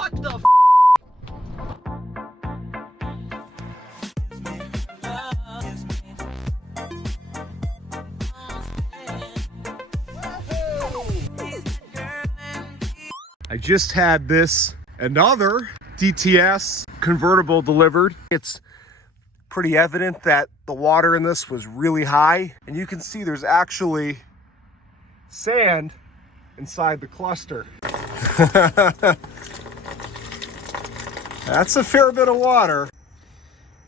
What the f? I just had this another DTS convertible delivered. It's pretty evident that the water in this was really high, and you can see there's actually sand inside the cluster. That's a fair bit of water.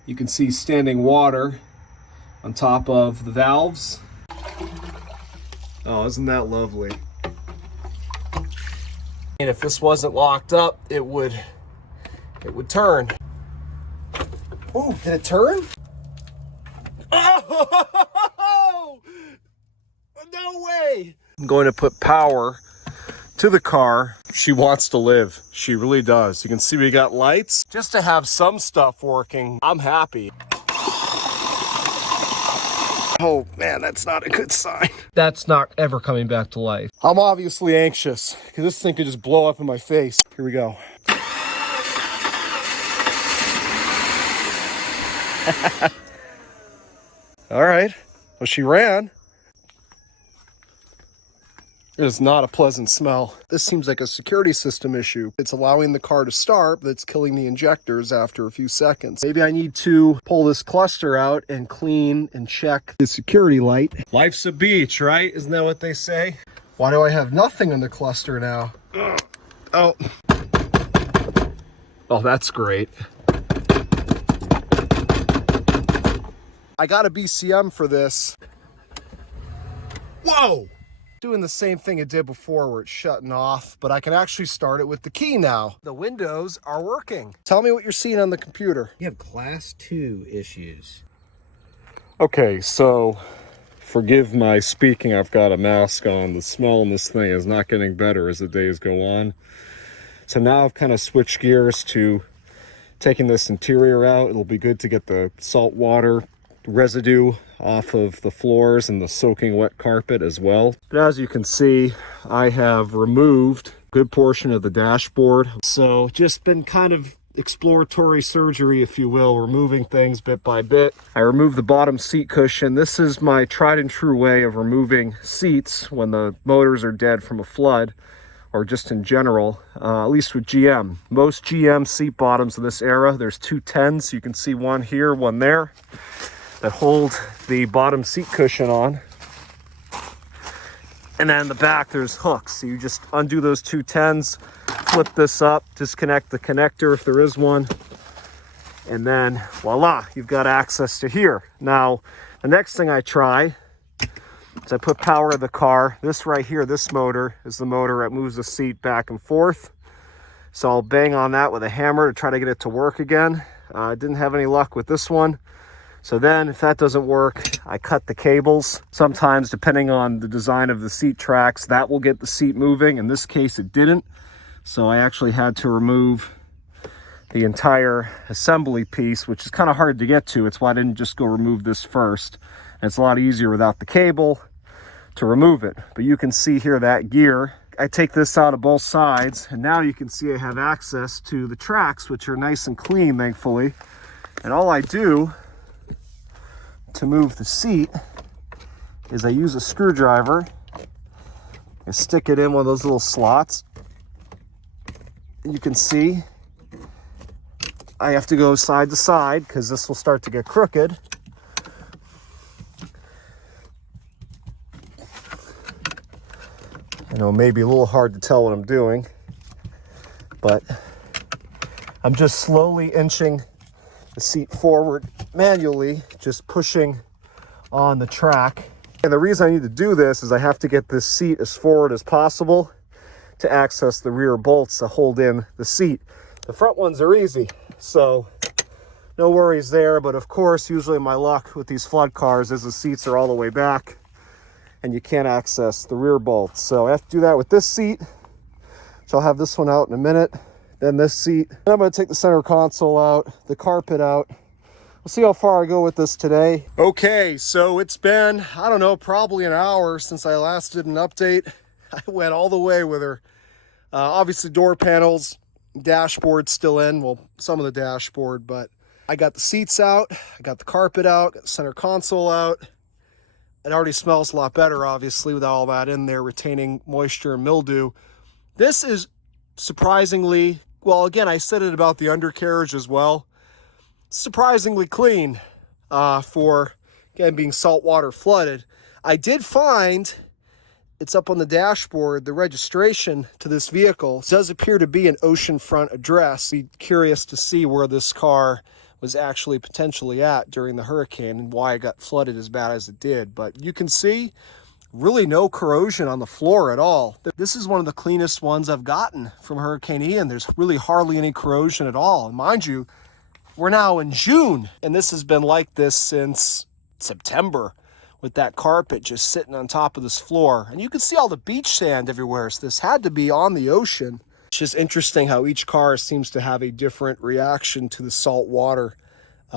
You can see standing water on top of the valves. Oh, isn't that lovely? And if this wasn't locked up, it would turn. Oh, did it turn? Oh, no way. I'm going to put power to the car. She wants to live. She really does. You can see we got lights. Just to have some stuff working, I'm happy. Oh man, that's not a good sign. That's not ever coming back to life. I'm obviously anxious because this thing could just blow up in my face. Here we go. All right, well, she ran. It is not a pleasant smell. This seems like a security system issue. It's allowing the car to start, but it's killing the injectors after a few seconds. Maybe I need to pull this cluster out and clean and check the security light. Life's a beach, right? Isn't that what they say? Why do I have nothing in the cluster now? Oh. Oh, that's great. I got a BCM for this. Whoa! Doing the same thing it did before where it's shutting off, but I can actually start it with the key now. The windows are working. Tell me what you're seeing on the computer. You have class 2 issues. Okay, so forgive my speaking. I've got a mask on. The smell in this thing is not getting better as the days go on. So now I've kind of switched gears to taking this interior out. It'll be good to get the salt water residue off of the floors and the soaking wet carpet as well. But as you can see, I have removed a good portion of the dashboard. So just been kind of exploratory surgery, if you will, removing things bit by bit. I removed the bottom seat cushion. This is my tried and true way of removing seats when the motors are dead from a flood, or just in general, at least with GM. Most GM seat bottoms of this era, there's 2 10s. You can see one here, one there, that hold the bottom seat cushion on. And then in the back, there's hooks. So you just undo those 2 10s, flip this up, disconnect the connector if there is one, and then voila, you've got access to here. Now, the next thing I try is I put power to the car. This right here, this motor, is the motor that moves the seat back and forth. So I'll bang on that with a hammer to try to get it to work again. I didn't have any luck with this one. So then if that doesn't work, I cut the cables. Sometimes, depending on the design of the seat tracks, that will get the seat moving. In this case, it didn't. So I actually had to remove the entire assembly piece, which is kind of hard to get to. It's why I didn't just go remove this first. And it's a lot easier without the cable to remove it. But you can see here that gear. I take this out of both sides, and now you can see I have access to the tracks, which are nice and clean, thankfully. And all I do to move the seat is I use a screwdriver. I stick it in one of those little slots. You can see I have to go side to side because this will start to get crooked. I know it may be a little hard to tell what I'm doing, but I'm just slowly inching the seat forward manually, just pushing on the track. And the reason I need to do this is I have to get this seat as forward as possible to access the rear bolts to hold in the seat. The front ones are easy, so no worries there. But of course, usually my luck with these flood cars is the seats are all the way back and you can't access the rear bolts. So I have to do that with this seat. So I'll have this one out in a minute. Then this seat. Then I'm going to take the center console out, the carpet out. We'll see how far I go with this today. Okay, so it's been, I don't know, probably an hour since I last did an update. I went all the way with her. Obviously door panels Dashboard's still in, well, some of the dashboard, but I got the seats out, I got the carpet out, got the center console out. It already smells a lot better, obviously, with all that in there, retaining moisture and mildew. This is surprisingly, well, again, I said it about the undercarriage as well, surprisingly clean for, again, being saltwater flooded. I did find, it's up on the dashboard, the registration to this vehicle does appear to be an oceanfront address. Be curious to see where this car was actually potentially at during the hurricane and why it got flooded as bad as it did. But you can see really no corrosion on the floor at all. This is one of the cleanest ones I've gotten from Hurricane Ian. There's really hardly any corrosion at all. And mind you, we're now in June, and this has been like this since September, with that carpet just sitting on top of this floor. And you can see all the beach sand everywhere. So this had to be on the ocean. It's just interesting how each car seems to have a different reaction to the salt water.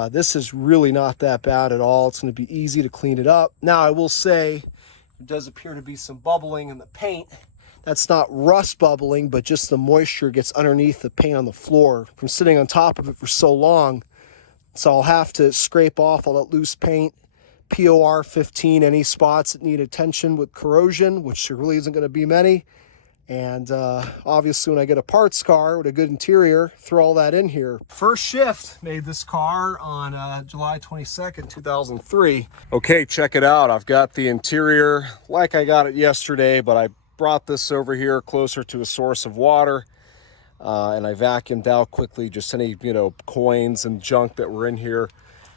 This is really not that bad at all. It's going to be easy to clean it up. Now, I will say, there does appear to be some bubbling in the paint. That's not rust bubbling, but just the moisture gets underneath the paint on the floor from sitting on top of it for so long. So I'll have to scrape off all that loose paint, POR 15 any spots that need attention with corrosion, which there really isn't going to be many. And obviously when I get a parts car with a good interior, throw all that in here. First shift made this car on July 22nd, 2003. Okay, check it out. I've got the interior like I got it yesterday, but I brought this over here closer to a source of water. And I vacuumed out quickly just any, coins and junk that were in here.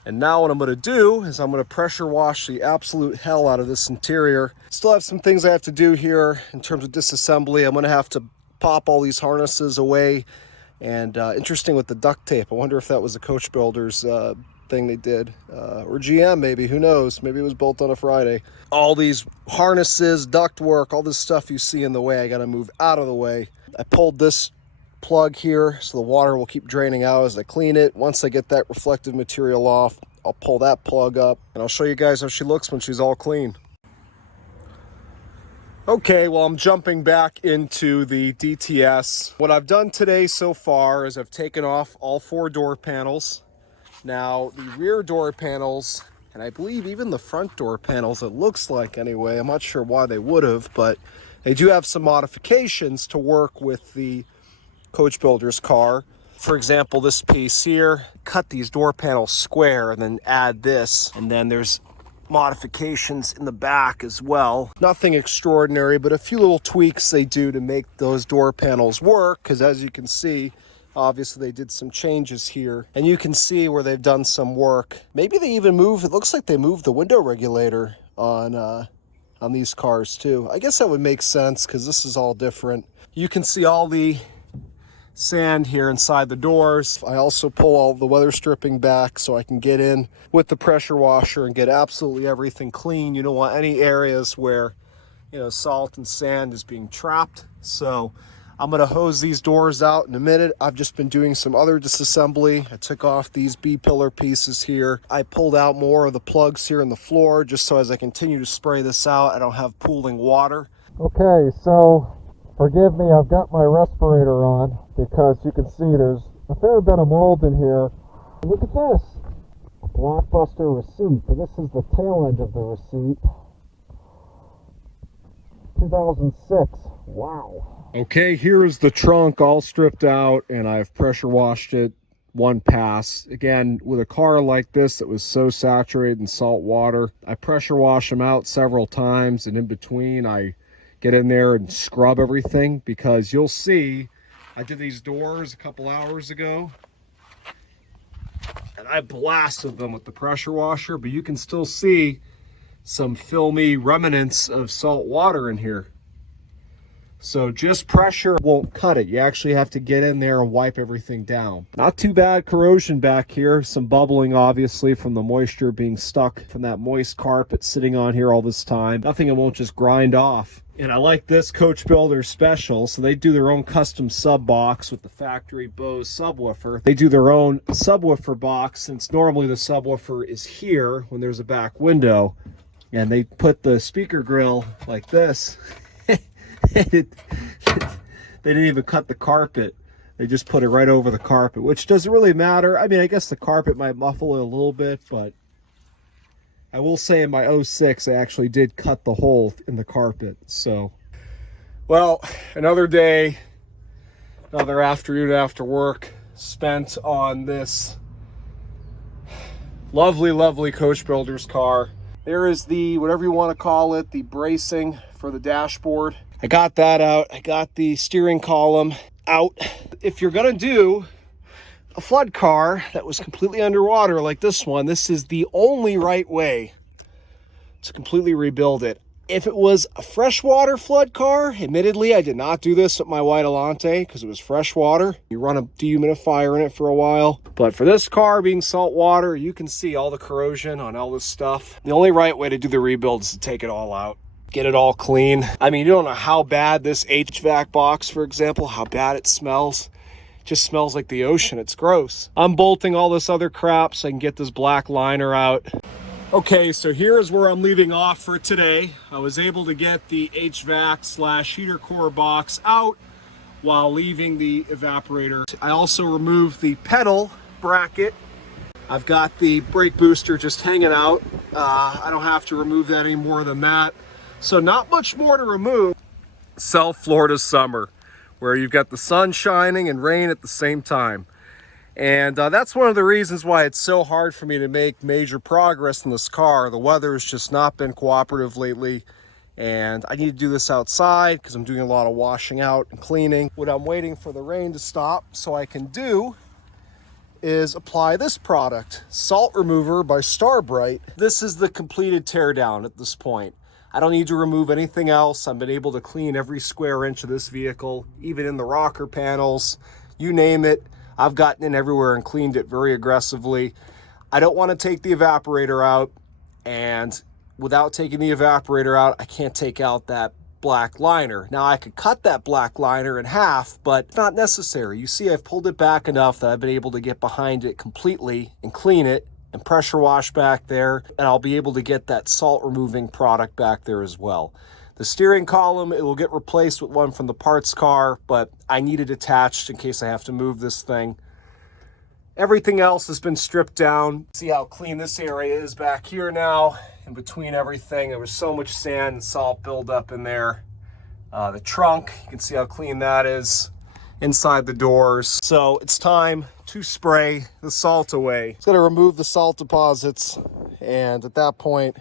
And now what I'm going to do is I'm going to pressure wash the absolute hell out of this interior. Still have some things I have to do here in terms of disassembly. I'm going to have to pop all these harnesses away. And interesting with the duct tape. I wonder if that was a Coach Builders thing they did. Or GM maybe, who knows? Maybe it was built on a Friday. All these harnesses, duct work, all this stuff you see in the way, I got to move out of the way. I pulled this plug here so the water will keep draining out as I clean it. Once I get that reflective material off, I'll pull that plug up and I'll show you guys how she looks when she's all clean. Okay, well, I'm jumping back into the DTS. What I've done today so far is I've taken off all 4 door panels. Now the rear door panels, and I believe even the front door panels, it looks like anyway, I'm not sure why they would have, but they do have some modifications to work with the Coach Builder's car. For example, this piece here, cut these door panels square and then add this. And then there's modifications in the back as well. Nothing extraordinary, but a few little tweaks they do to make those door panels work. Because as you can see, obviously they did some changes here. And you can see where they've done some work. Maybe they even moved, it looks like they moved the window regulator on these cars too. I guess that would make sense because this is all different. You can see all the sand here inside the doors. I also pull all the weather stripping back so I can get in with the pressure washer and get absolutely everything clean. You don't want any areas where, salt and sand is being trapped. So I'm going to hose these doors out in a minute. I've just been doing some other disassembly. I took off these B-pillar pieces here. I pulled out more of the plugs here in the floor just so as I continue to spray this out, I don't have pooling water. Okay, so forgive me, I've got my respirator on because you can see there's a fair bit of mold in here. Look at this, a Blockbuster receipt. This is the tail end of the receipt. 2006, wow. Okay, here is the trunk all stripped out and I've pressure washed it one pass. Again, with a car like this that was so saturated in salt water, I pressure wash them out several times, and in between I get in there and scrub everything, because you'll see I did these doors a couple hours ago and I blasted them with the pressure washer, but you can still see some filmy remnants of salt water in here. So just pressure won't cut it. You actually have to get in there and wipe everything down. Not too bad corrosion back here. Some bubbling, obviously, from the moisture being stuck from that moist carpet sitting on here all this time. Nothing that won't just grind off. And I like this Coach Builder special. So they do their own custom sub box with the factory Bose subwoofer. They do their own subwoofer box, since normally the subwoofer is here when there's a back window. And they put the speaker grill like this. They didn't even cut the carpet They just put it right over the carpet, which doesn't really matter. I mean, I guess the carpet might muffle it a little bit, but I will say in my 06, I actually did cut the hole in the carpet. So, well, another day, another afternoon after work spent on this lovely, lovely Coach Builder's car. There is the, whatever you want to call it, the bracing for the dashboard. I got that out. I got the steering column out. If you're gonna do a flood car that was completely underwater like this one, this is the only right way to completely rebuild it. If it was a freshwater flood car, admittedly, I did not do this with my White Elante because it was freshwater. You run a dehumidifier in it for a while. But for this car being saltwater, you can see all the corrosion on all this stuff. The only right way to do the rebuild is to take it all out, get it all clean. I mean, you don't know how bad this HVAC box, for example, how bad it smells. It just smells like the ocean. It's gross. I'm bolting all this other crap so I can get this black liner out. Okay, so here's where I'm leaving off for today. I was able to get the HVAC/heater core box out while leaving the evaporator. I also removed the pedal bracket. I've got the brake booster just hanging out. I don't have to remove that any more than that. So not much more to remove. South Florida summer, where you've got the sun shining and rain at the same time. And that's one of the reasons why it's so hard for me to make major progress in this car. The weather has just not been cooperative lately, and I need to do this outside because I'm doing a lot of washing out and cleaning. What I'm waiting for the rain to stop so I can do is apply this product, Salt Remover by Starbright. This is the completed teardown at this point. I don't need to remove anything else. I've been able to clean every square inch of this vehicle, even in the rocker panels, you name it. I've gotten in everywhere and cleaned it very aggressively. I don't want to take the evaporator out, and without taking the evaporator out, I can't take out that black liner. Now I could cut that black liner in half, but it's not necessary. You see, I've pulled it back enough that I've been able to get behind it completely and clean it and pressure wash back there, and I'll be able to get that salt removing product back there as well. The steering column, it will get replaced with one from the parts car, but I need it attached in case I have to move this thing. Everything else has been stripped down. See how clean this area is back here now. In between everything, there was so much sand and salt buildup in there. The trunk, you can see how clean that is. Inside the doors. So it's time to spray the salt away. It's gonna remove the salt deposits, and at that point,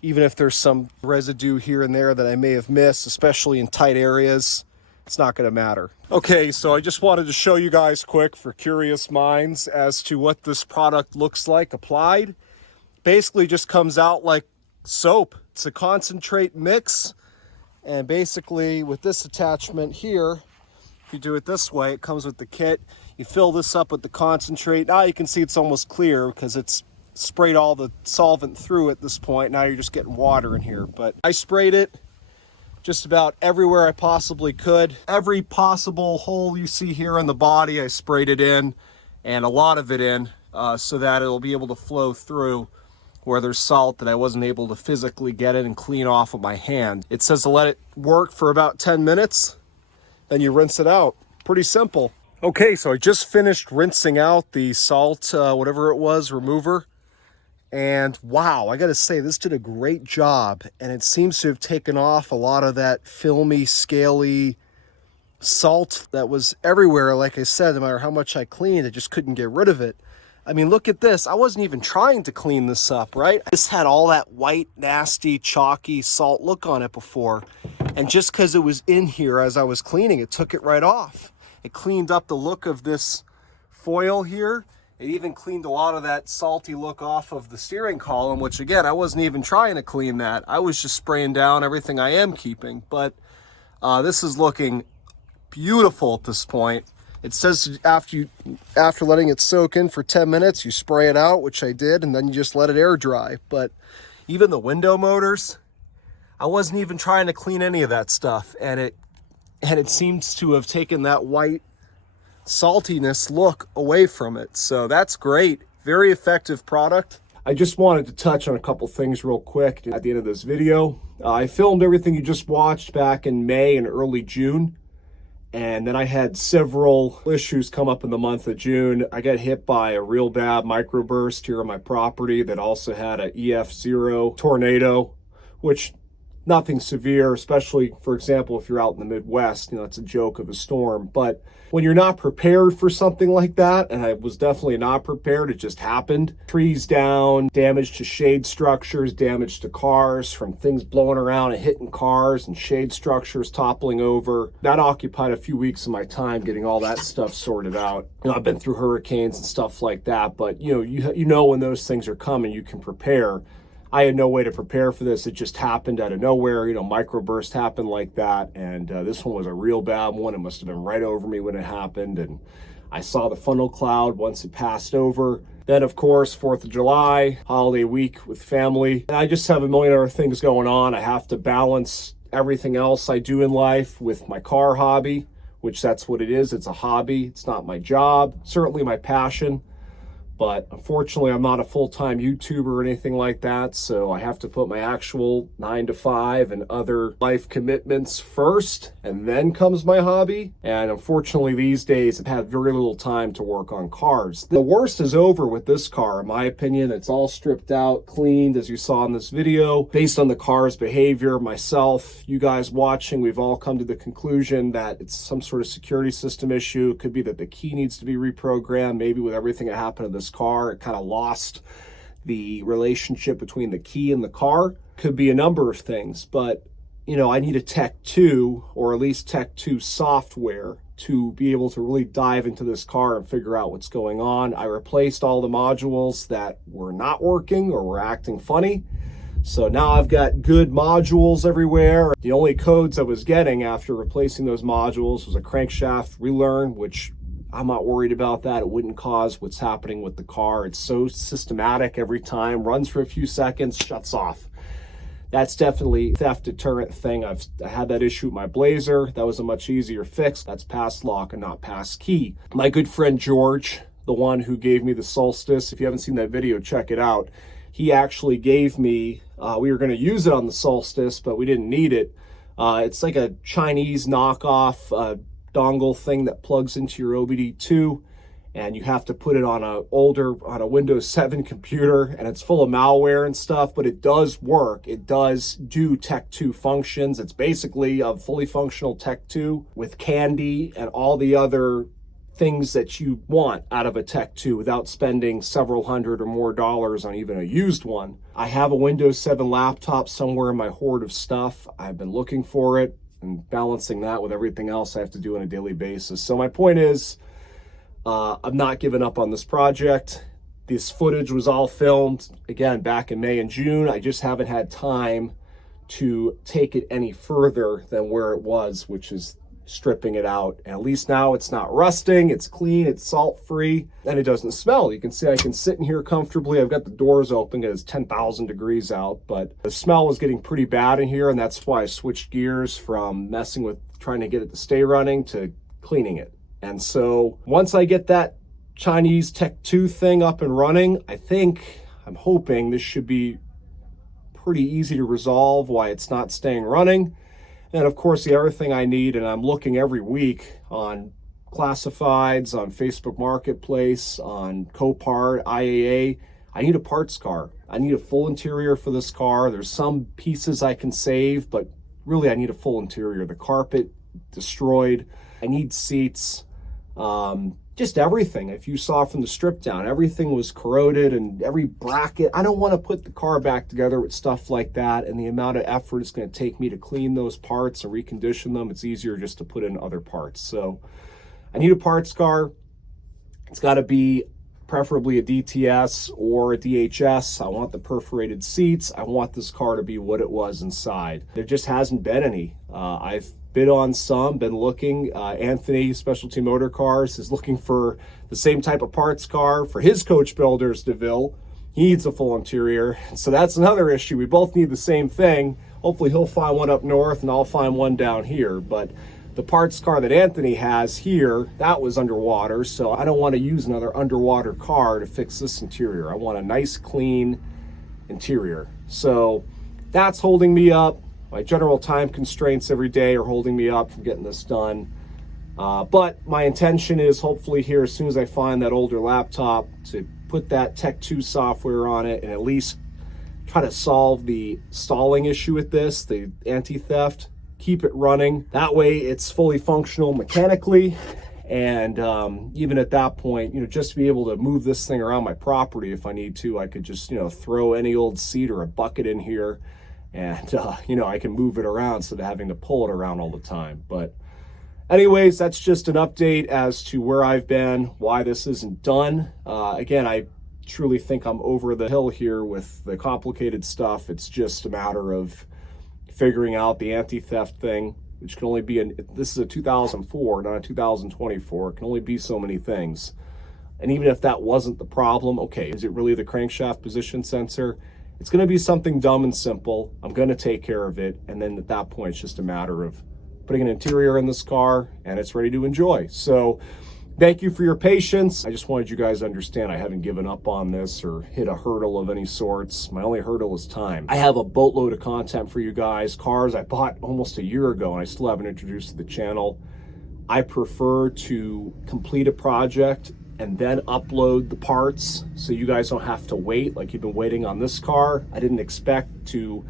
even if there's some residue here and there that I may have missed, especially in tight areas, it's not gonna matter. Okay, so I just wanted to show you guys quick for curious minds as to what this product looks like applied. Basically just comes out like soap. It's a concentrate mix, and basically with this attachment here, if you do it this way, it comes with the kit. You fill this up with the concentrate. Now you can see it's almost clear because it's sprayed all the solvent through at this point. Now you're just getting water in here. But I sprayed it just about everywhere I possibly could. Every possible hole you see here on the body, I sprayed it in, and a lot of it in, so that it'll be able to flow through where there's salt that I wasn't able to physically get it and clean off with my hand. It says to let it work for about 10 minutes, then you rinse it out. Pretty simple. Okay, so I just finished rinsing out the salt, whatever it was, remover. And wow, I gotta say, this did a great job. And it seems to have taken off a lot of that filmy, scaly salt that was everywhere. Like I said, no matter how much I cleaned, I just couldn't get rid of it. I mean, look at this. I wasn't even trying to clean this up, right? This had all that white, nasty, chalky salt look on it before. And just because it was in here as I was cleaning, it took it right off. It cleaned up the look of this foil here. It even cleaned a lot of that salty look off of the steering column, which again, I wasn't even trying to clean that. I was just spraying down everything I am keeping. But this is looking beautiful at this point. It says after letting it soak in for 10 minutes, you spray it out, which I did, and then you just let it air dry. But even the window motors, I wasn't even trying to clean any of that stuff, and it seems to have taken that white saltiness look away from it. So that's great. Very effective product. I just wanted to touch on a couple things real quick at the end of this video. I filmed everything you just watched back in May and early June. And then I had several issues come up in the month of June. I got hit by a real bad microburst here on my property that also had a EF0 tornado, which nothing severe, especially, for example, if you're out in the Midwest, it's a joke of a storm. But when you're not prepared for something like that, and I was definitely not prepared, it just happened. Trees down, damage to shade structures, damage to cars from things blowing around and hitting cars and shade structures toppling over. That occupied a few weeks of my time getting all that stuff sorted out. I've been through hurricanes and stuff like that, but you know when those things are coming, you can prepare. I had no way to prepare for this. It just happened out of nowhere. Microburst happened like that. And this one was a real bad one. It must have been right over me when it happened. And I saw the funnel cloud once it passed over. Then, of course, 4th of July, holiday week with family. And I just have a million other things going on. I have to balance everything else I do in life with my car hobby, which that's what it is. It's a hobby. It's not my job, certainly my passion. But unfortunately, I'm not a full-time YouTuber or anything like that, so I have to put my actual 9 to 5 and other life commitments first, and then comes my hobby. And unfortunately, these days, I've had very little time to work on cars. The worst is over with this car, in my opinion. It's all stripped out, cleaned, as you saw in this video. Based on the car's behavior, myself, you guys watching, we've all come to the conclusion that it's some sort of security system issue. It could be that the key needs to be reprogrammed. Maybe with everything that happened to this car, it kind of lost the relationship between the key and the car. Could be a number of things, but I need a Tech 2 or at least Tech 2 software to be able to really dive into this car and figure out what's going on. I replaced all the modules that were not working or were acting funny. So now I've got good modules everywhere. The only codes I was getting after replacing those modules was a crankshaft relearn, which I'm not worried about that. It wouldn't cause what's happening with the car. It's so systematic every time, runs for a few seconds, shuts off. That's definitely a theft deterrent thing. I had that issue with my Blazer. That was a much easier fix. That's pass lock and not pass key. My good friend George, the one who gave me the Solstice, if you haven't seen that video, check it out. He actually gave me, we were going to use it on the Solstice, but we didn't need it. It's like a Chinese knockoff dongle thing that plugs into your OBD2, and you have to put it on a Windows 7 computer, and it's full of malware and stuff, but it does work. It does do Tech 2 functions. It's basically a fully functional Tech 2 with Candy and all the other things that you want out of a Tech 2 without spending several $100 or more on even a used one. I have a Windows 7 laptop somewhere in my hoard of stuff. I've been looking for it and balancing that with everything else I have to do on a daily basis. So my point is, I'm not giving up on this project. This footage was all filmed, again, back in May and June. I just haven't had time to take it any further than where it was, which is stripping it out. And at least now it's not rusting, it's clean, it's salt-free, and it doesn't smell. You can see I can sit in here comfortably. I've got the doors open, it's 10,000 degrees out, but the smell was getting pretty bad in here, and that's why I switched gears from messing with trying to get it to stay running to cleaning it. And so once I get that Chinese Tech 2 thing up and running, I'm hoping this should be pretty easy to resolve why it's not staying running. And of course, the other thing I need, and I'm looking every week on classifieds, on Facebook Marketplace, on Copart, IAA, I need a parts car. I need a full interior for this car. There's some pieces I can save, but really I need a full interior. The carpet destroyed. I need seats. Just everything. If you saw from the strip down, everything was corroded and every bracket. I don't want to put the car back together with stuff like that, and the amount of effort it's going to take me to clean those parts and recondition them. It's easier just to put in other parts. So I need a parts car. It's got to be preferably a DTS or a DHS. I want the perforated seats. I want this car to be what it was inside. There just hasn't been any. I've bid on some, been looking. Anthony, Specialty Motor Cars, is looking for the same type of parts car for his coach builders, DeVille. He needs a full interior. So that's another issue. We both need the same thing. Hopefully he'll find one up north and I'll find one down here. But the parts car that Anthony has here, that was underwater. So I don't want to use another underwater car to fix this interior. I want a nice, clean interior. So that's holding me up. My general time constraints every day are holding me up from getting this done. But my intention is hopefully here, as soon as I find that older laptop, to put that Tech 2 software on it and at least try to solve the stalling issue with this, the anti-theft, keep it running. That way it's fully functional mechanically. And even at that point, just to be able to move this thing around my property if I need to, I could just, throw any old seat or a bucket in here and, I can move it around instead of having to pull it around all the time. But anyways, that's just an update as to where I've been, why this isn't done. Again, I truly think I'm over the hill here with the complicated stuff. It's just a matter of figuring out the anti-theft thing, which can only be this is a 2004, not a 2024. It can only be so many things. And even if that wasn't the problem, okay, is it really the crankshaft position sensor? It's going to be something dumb and simple. I'm going to take care of it. And then at that point, it's just a matter of putting an interior in this car and it's ready to enjoy. So thank you for your patience. I just wanted you guys to understand I haven't given up on this or hit a hurdle of any sorts. My only hurdle is time. I have a boatload of content for you guys. Cars I bought almost a year ago and I still haven't introduced to the channel. I prefer to complete a project and then upload the parts so you guys don't have to wait like you've been waiting on this car. I didn't expect to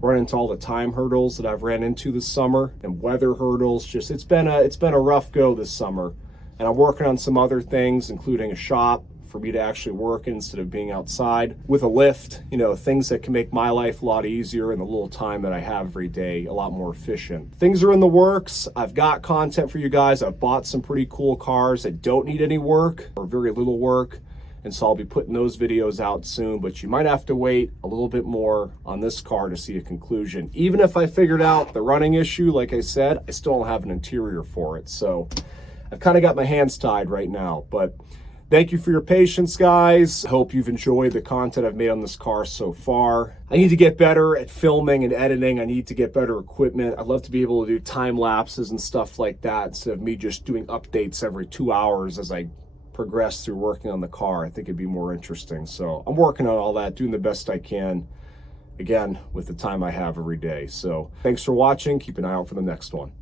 run into all the time hurdles that I've ran into this summer and weather hurdles. Just it's been a rough go this summer. And I'm working on some other things, including a shop for me to actually work in instead of being outside with a lift, things that can make my life a lot easier and the little time that I have every day a lot more efficient. Things are in the works. I've got content for you guys. I've bought some pretty cool cars that don't need any work or very little work. And so I'll be putting those videos out soon, but you might have to wait a little bit more on this car to see a conclusion. Even if I figured out the running issue, like I said, I still don't have an interior for it. So I've kind of got my hands tied right now, but thank you for your patience, guys. I hope you've enjoyed the content I've made on this car so far. I need to get better at filming and editing. I need to get better equipment. I'd love to be able to do time lapses and stuff like that instead of me just doing updates every 2 hours as I progress through working on the car. I think it'd be more interesting. So I'm working on all that, doing the best I can, again, with the time I have every day. So thanks for watching. Keep an eye out for the next one.